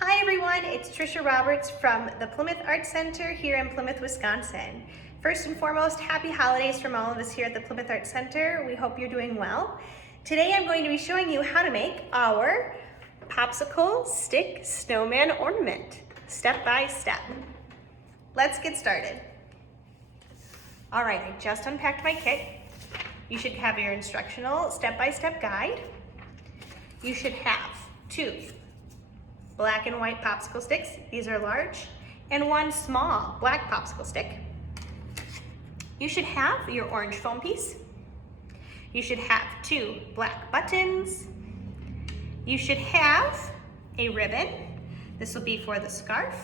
Hi everyone, it's Trisha Roberts from the Plymouth Arts Center here in Plymouth, Wisconsin. First and foremost, happy holidays from all of us here at the Plymouth Arts Center. We hope you're doing well. Today I'm going to be showing you how to make our popsicle stick snowman ornament, step by step. Let's get started. All right, I just unpacked my kit. You should have your instructional step-by-step guide. You should have 2 black and white popsicle sticks, these are large, and 1 small black popsicle stick. You should have your orange foam piece. You should have 2 black buttons. You should have a ribbon. This will be for the scarf,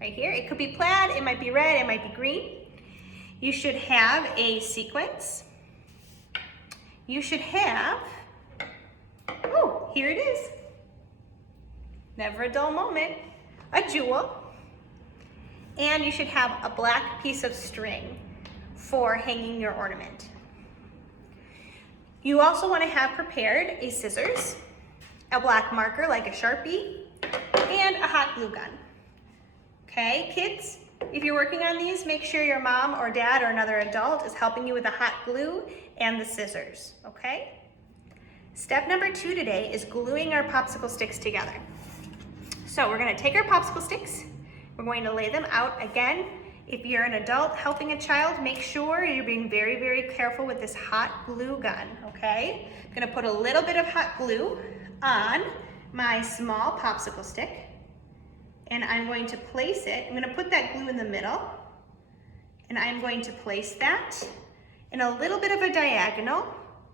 right here. It could be plaid, it might be red, it might be green. You should have a sequence. You should have, oh, here it is. Never a dull moment, a jewel. And you should have a black piece of string for hanging your ornament. You also want to have prepared a scissors, a black marker like a Sharpie, and a hot glue gun. Okay, kids, if you're working on these, make sure your mom or dad or another adult is helping you with the hot glue and the scissors, okay? Step number 2 today is gluing our popsicle sticks together. So we're gonna take our popsicle sticks, we're going to lay them out. Again, if you're an adult helping a child, make sure you're being very, very careful with this hot glue gun, okay? I'm gonna put a little bit of hot glue on my small popsicle stick, and I'm going to place it, I'm gonna put that glue in the middle, and I'm going to place that in a little bit of a diagonal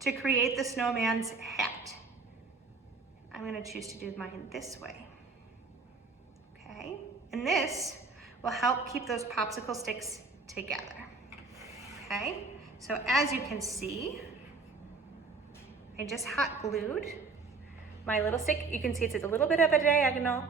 to create the snowman's hat. I'm gonna choose to do mine this way. Okay, and this will help keep those popsicle sticks together. Okay, so as you can see, I just hot glued my little stick. You can see it's a little bit of a diagonal,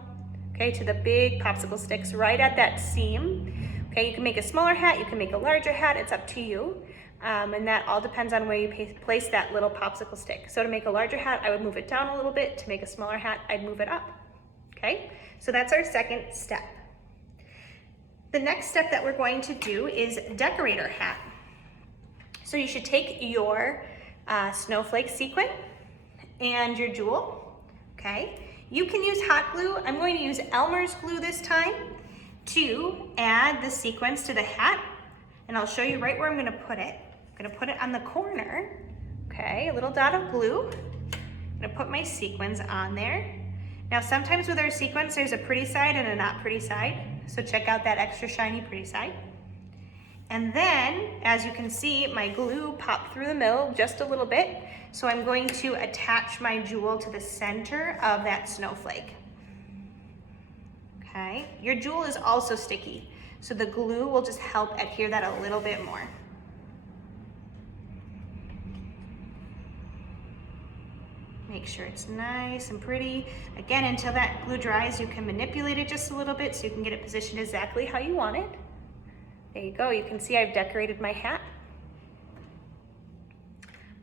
okay, to the big popsicle sticks right at that seam. Okay, you can make a smaller hat, you can make a larger hat, it's up to you. And that all depends on where you place that little popsicle stick. So to make a larger hat, I would move it down a little bit. To make a smaller hat, I'd move it up. Okay, so that's our second step. The next step that we're going to do is decorate our hat. So you should take your snowflake sequin and your jewel, okay? You can use hot glue. I'm going to use Elmer's glue this time to add the sequence to the hat, and I'll show you right where I'm gonna put it. I'm gonna put it on the corner, okay? A little dot of glue. I'm gonna put my sequins on there. Now sometimes with our sequins, there's a pretty side and a not pretty side, so check out that extra shiny pretty side. And then, as you can see, my glue popped through the middle just a little bit, so I'm going to attach my jewel to the center of that snowflake. Okay, your jewel is also sticky, so the glue will just help adhere that a little bit more. Make sure it's nice and pretty. Again, until that glue dries, you can manipulate it just a little bit so you can get it positioned exactly how you want it. There you go, you can see I've decorated my hat.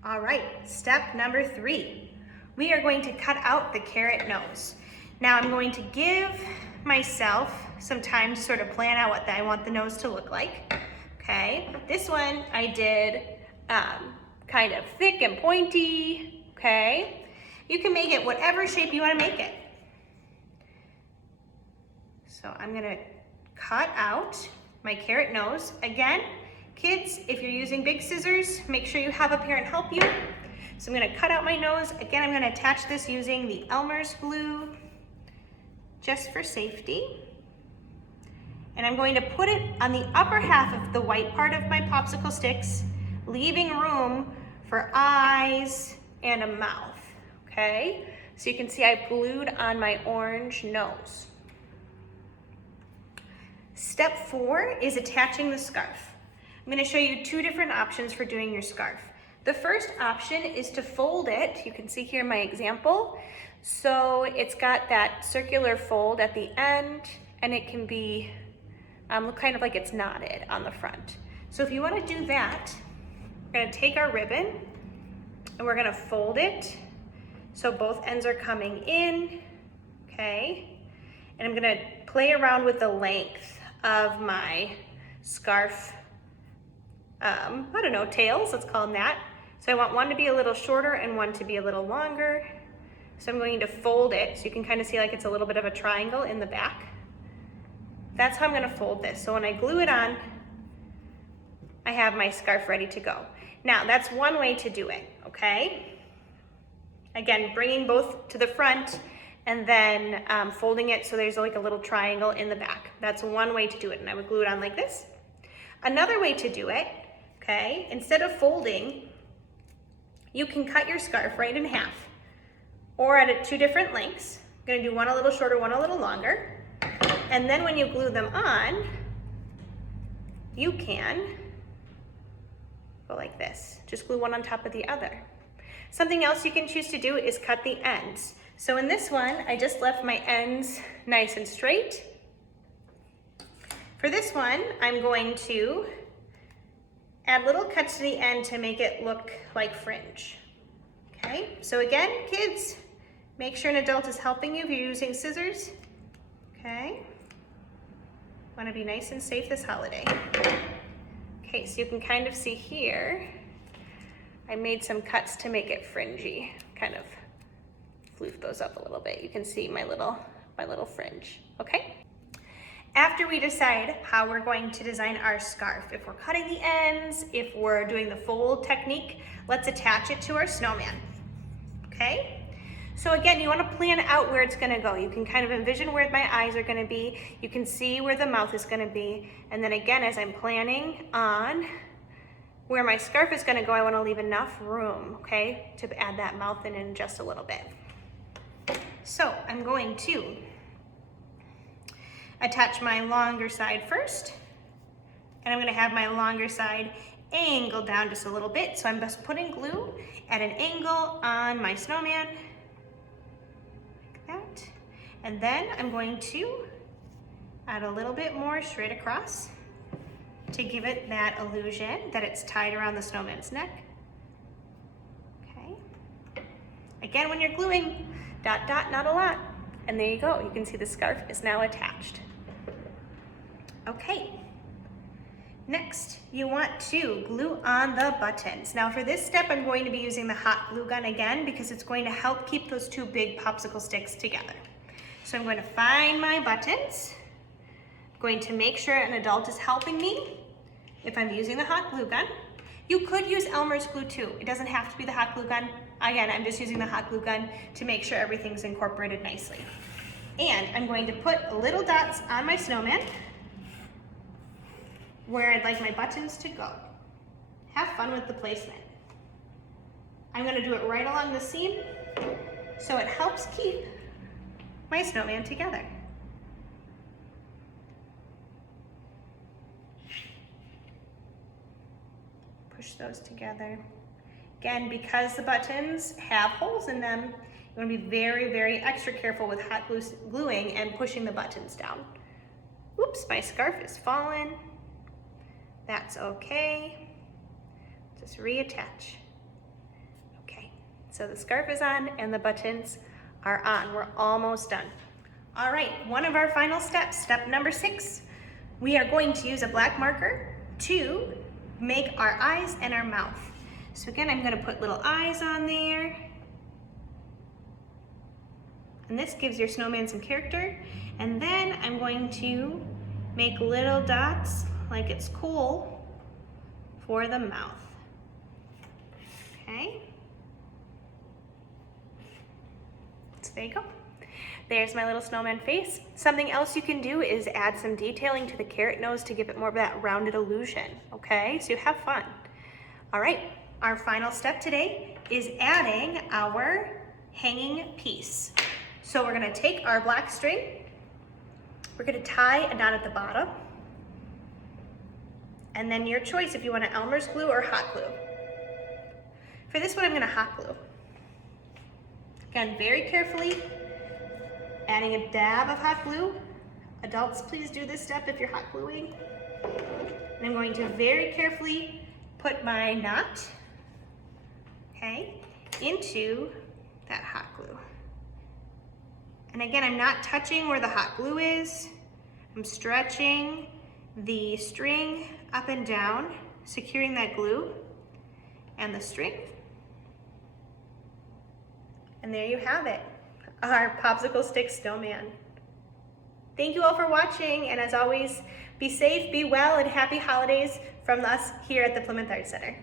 All right, step number 3. We are going to cut out the carrot nose. Now I'm going to give myself some time to sort of plan out what I want the nose to look like. Okay, this one I did kind of thick and pointy, okay? You can make it whatever shape you want to make it. So I'm gonna cut out my carrot nose. Again, kids, if you're using big scissors, make sure you have a parent help you. So I'm gonna cut out my nose. Again, I'm gonna attach this using the Elmer's glue, just for safety. And I'm going to put it on the upper half of the white part of my popsicle sticks, leaving room for eyes and a mouth, okay? So you can see I've glued on my orange nose. Step 4 is attaching the scarf. I'm gonna show you 2 different options for doing your scarf. The first option is to fold it. You can see here my example. So it's got that circular fold at the end, and it can be look kind of like it's knotted on the front. So if you want to do that, we're going to take our ribbon and we're going to fold it so both ends are coming in, okay? And I'm gonna play around with the length of my scarf, I don't know, tails, let's call them that. So I want one to be a little shorter and one to be a little longer. So I'm going to fold it so you can kind of see like it's a little bit of a triangle in the back. That's how I'm gonna fold this. So when I glue it on, I have my scarf ready to go. Now that's one way to do it, okay? Again, bringing both to the front and then folding it so there's like a little triangle in the back. That's one way to do it, and I would glue it on like this. Another way to do it, okay, instead of folding, you can cut your scarf right in half or at 2 different lengths. I'm gonna do one a little shorter, one a little longer. And then when you glue them on, you can go like this. Just glue one on top of the other. Something else you can choose to do is cut the ends. So in this one, I just left my ends nice and straight. For this one, I'm going to add little cuts to the end to make it look like fringe. Okay, so again, kids, make sure an adult is helping you if you're using scissors. Okay, want to be nice and safe this holiday. Okay, so you can kind of see here, I made some cuts to make it fringy, kind of floof those up a little bit. You can see my little fringe, okay? After we decide how we're going to design our scarf, if we're cutting the ends, if we're doing the fold technique, let's attach it to our snowman, okay? So again, you wanna plan out where it's gonna go. You can kind of envision where my eyes are gonna be. You can see where the mouth is gonna be. And then again, as I'm planning on where my scarf is gonna go, I wanna leave enough room, okay, to add that mouth in just a little bit. So I'm going to attach my longer side first, and I'm gonna have my longer side angled down just a little bit. So I'm just putting glue at an angle on my snowman, like that. And then I'm going to add a little bit more straight across to give it that illusion that it's tied around the snowman's neck. Okay. Again, when you're gluing, dot, dot, not a lot. And there you go. You can see the scarf is now attached. Okay. Next, you want to glue on the buttons. Now for this step, I'm going to be using the hot glue gun again because it's going to help keep those 2 big popsicle sticks together. So I'm going to find my buttons. I'm going to make sure an adult is helping me if I'm using the hot glue gun. You could use Elmer's glue too. It doesn't have to be the hot glue gun. Again, I'm just using the hot glue gun to make sure everything's incorporated nicely. And I'm going to put little dots on my snowman where I'd like my buttons to go. Have fun with the placement. I'm gonna do it right along the seam so it helps keep my snowman together. Push those together. Again, because the buttons have holes in them, you wanna be very, very extra careful with hot gluing and pushing the buttons down. Oops, my scarf is fallen. That's okay. Just reattach. Okay, so the scarf is on and the buttons are on. We're almost done. All right, one of our final steps, step number 6. We are going to use a black marker to make our eyes and our mouth. So again, I'm gonna put little eyes on there. And this gives your snowman some character. And then I'm going to make little dots like it's cool for the mouth. Okay. So there you go. There's my little snowman face. Something else you can do is add some detailing to the carrot nose to give it more of that rounded illusion, okay? So you have fun. All right, our final step today is adding our hanging piece. So we're gonna take our black string, we're gonna tie a knot at the bottom, and then your choice if you want Elmer's glue or hot glue. For this one, I'm gonna hot glue. Again, very carefully, adding a dab of hot glue. Adults, please do this step if you're hot gluing. And I'm going to very carefully put my knot, okay, into that hot glue. And again, I'm not touching where the hot glue is. I'm stretching the string up and down, securing that glue and the string. And there you have it, our popsicle stick snowman. Thank you all for watching, and as always, be safe, be well, and happy holidays from us here at the Plymouth Arts Center.